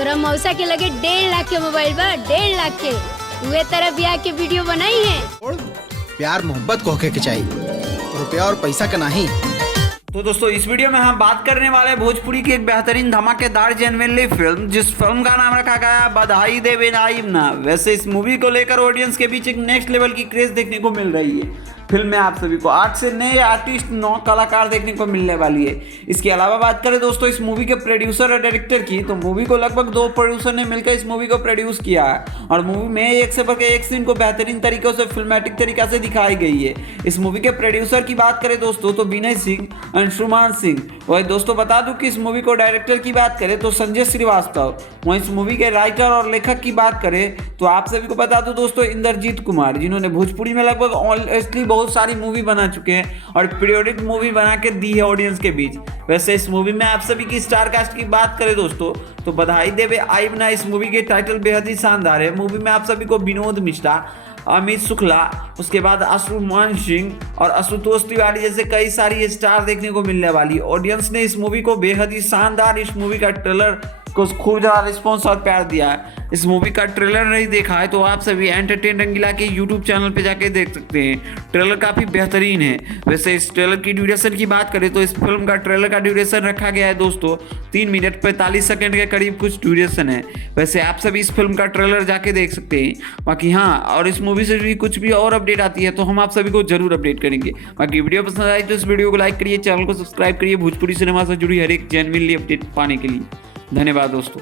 तोरा मौसा के लगे 1.5 लाख के मोबाइल बा, 1.5 लाख के। उहे तरह ब्याह के वीडियो बनाई है। और प्यार मोहब्बत को होके के चाहिए, रुपया और पैसा का नहीं। तो दोस्तों इस वीडियो में हम बात करने वाले भोजपुरी की एक बेहतरीन धमाकेदार जेन्युइनली फिल्म, जिस फिल्म का नाम रखा गया बधाई दे बेनाइम ना। वैसे इस मूवी को लेकर ऑडियंस के बीच एक नेक्स्ट लेवल की क्रेज देखने को मिल रही है। फिल्म में आप सभी को 8 से नए आर्टिस्ट, 9 कलाकार देखने को मिलने वाली है। इसके अलावा बात करें दोस्तों इस मूवी के प्रोड्यूसर और डायरेक्टर की, तो मूवी को लगभग 2 प्रोड्यूसर ने मिलकर इस मूवी को प्रोड्यूस किया है और मूवी में एक से बढ़कर एक सीन को बेहतरीन तरीकों से फिल्मेटिक तरीका से दिखाई गई है। इस मूवी के प्रोड्यूसर की बात करें दोस्तों तो विनय सिंह, अंशुमान सिंह। वही दोस्तों बता दूं कि इस मूवी को डायरेक्टर की बात करें तो संजय श्रीवास्तव। वहीं इस मूवी के राइटर और लेखक की बात करें तो आप सभी को बता दूं दोस्तों इंद्रजीत कुमार, जिन्होंने भोजपुरी में लगभग ऑनेस्टली बहुत सारी मूवी बना चुके हैं और पीरियोडिक मूवी बना के दी है ऑडियंस के बीच। वैसे इस मूवी में आप सभी की स्टार कास्ट की बात करें दोस्तों तो बधाई देवे आइब ना इस मूवी के टाइटल बेहद ही शानदार है। मूवी में आप सभी को विनोद मिश्रा, अमित शुक्ला, उसके बाद अंशुमान सिंह और आशुतोष तिवारी जैसे कई सारी स्टार देखने को मिलने वाली। ऑडियंस ने इस मूवी को बेहद ही शानदार, इस मूवी का ट्रेलर को खूब ज़्यादा रिस्पॉन्स और प्यार दिया है। इस मूवी का ट्रेलर नहीं देखा है तो आप सभी एंटरटेन रंगीला के यूट्यूब चैनल पे जाके देख सकते हैं। ट्रेलर काफ़ी बेहतरीन है। वैसे इस ट्रेलर की ड्यूरेशन की बात करें तो इस फिल्म का ट्रेलर का ड्यूरेशन रखा गया है दोस्तों 3 मिनट 45 सेकंड के करीब कुछ ड्यूरेशन है। वैसे आप सभी इस फिल्म का ट्रेलर जाके देख सकते हैं। बाकी हाँ, और इस मूवी से भी कुछ भी और अपडेट आती है तो हम आप सभी को जरूर अपडेट करेंगे। बाकी वीडियो पसंद आई तो इस वीडियो को लाइक करिए, चैनल को सब्सक्राइब करिए भोजपुरी सिनेमा से जुड़ी हर एक जेन्युइनली अपडेट पाने के लिए। धन्यवाद दोस्तों।